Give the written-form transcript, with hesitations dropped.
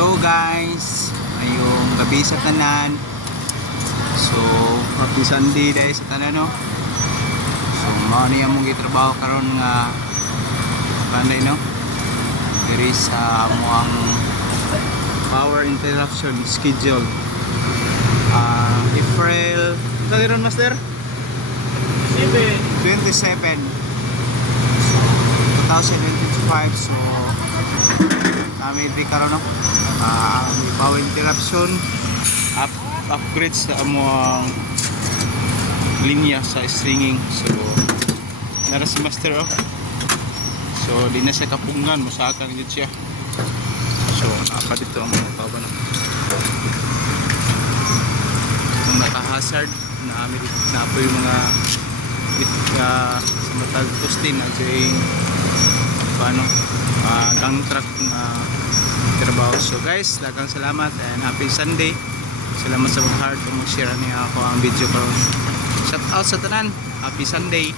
Hello guys, ngayong gabi sa tanan. So, happy Sunday dahil sa tanan, no? So, mao niya mong gitrabaho karon nga panday, no? There is ang power interruption schedule. April, kaya ron master? 27 2025. So, kami di karon, no? May power interruption, upgrade sa among linya sa stringing. So nara si master, oh. So di na siya kapungan, masakan gid siya. So apa dito ang mga kaban, kung naka-hazard na amin na po yung mga sa matag postin na dyan paano gang truck na trabaho. So guys, daghang salamat and happy Sunday. Salamat sa mga heart kung mag-share niya ako ang video ko. Shout out sa tanan, happy Sunday.